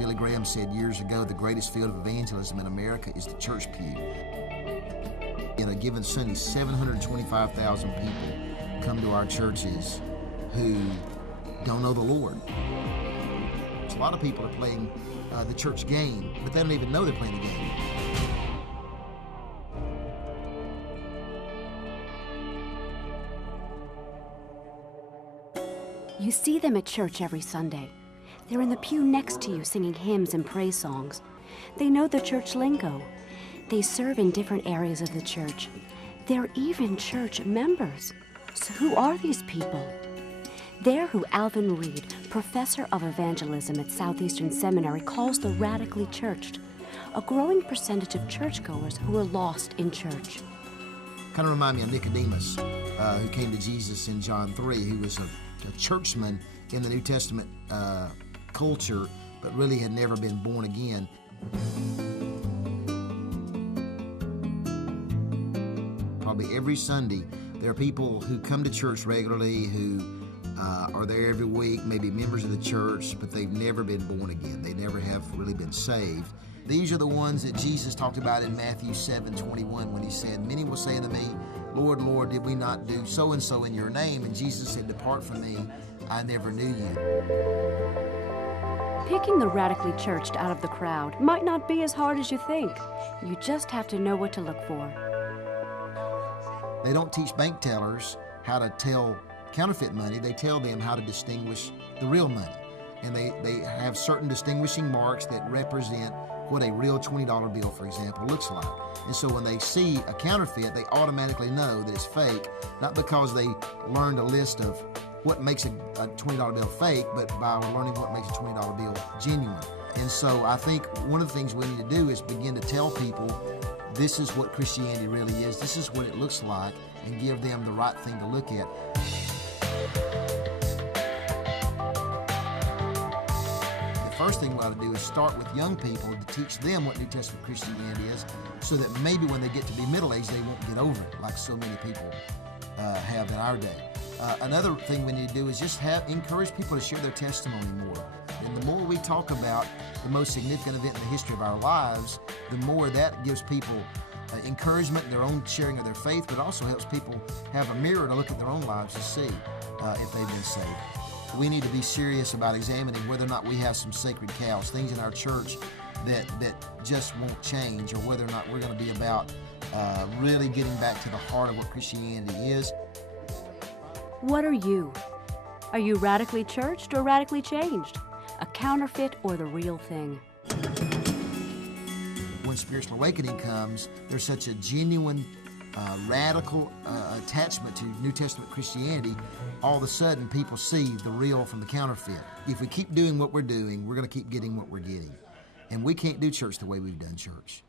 Billy Graham said years ago, the greatest field of evangelism in America is the church pew. In a given Sunday, 725,000 people come to our churches who don't know the Lord. So a lot of people are playing the church game, but they don't even know they're playing the game. You see them at church every Sunday. They're in the pew next to you singing hymns and praise songs. They know the church lingo. They serve in different areas of the church. They're even church members. So who are these people? They're who Alvin Reed, professor of evangelism at Southeastern Seminary, calls the radically churched, a growing percentage of churchgoers who are lost in church. Kind of remind me of Nicodemus, who came to Jesus in John 3, who was a churchman in the New Testament culture, but really had never been born again. Probably every Sunday, there are people who come to church regularly, who are there every week, maybe members of the church, but they've never been born again. They never have really been saved. These are the ones that Jesus talked about in Matthew 7:21 when he said, "Many will say unto me, Lord, Lord, did we not do so-and-so in your name?" And Jesus said, "Depart from me, I never knew you." Picking the radically churched out of the crowd might not be as hard as you think. You just have to know what to look for. They don't teach bank tellers how to tell counterfeit money. They tell them how to distinguish the real money. And they have certain distinguishing marks that represent what a real $20 bill, for example, looks like. And so when they see a counterfeit, they automatically know that it's fake, not because they learned a list of what makes a $20 bill fake, but by learning what makes a $20 bill genuine. And so I think one of the things we need to do is begin to tell people this is what Christianity really is, this is what it looks like, and give them the right thing to look at. The first thing we ought to do is start with young people to teach them what New Testament Christianity is, so that maybe when they get to be middle-aged, they won't get over it like so many people have in our day. Another thing we need to do is just encourage people to share their testimony more. And the more we talk about the most significant event in the history of our lives, the more that gives people encouragement in their own sharing of their faith, but also helps people have a mirror to look at their own lives to see if they've been saved. We need to be serious about examining whether or not we have some sacred cows, things in our church that just won't change, or whether or not we're going to be about really getting back to the heart of what Christianity is. What are you? Are you radically churched or radically changed? A counterfeit or the real thing? When spiritual awakening comes, there's such a genuine, radical attachment to New Testament Christianity. All of a sudden, people see the real from the counterfeit. If we keep doing what we're doing, we're going to keep getting what we're getting. And we can't do church the way we've done church.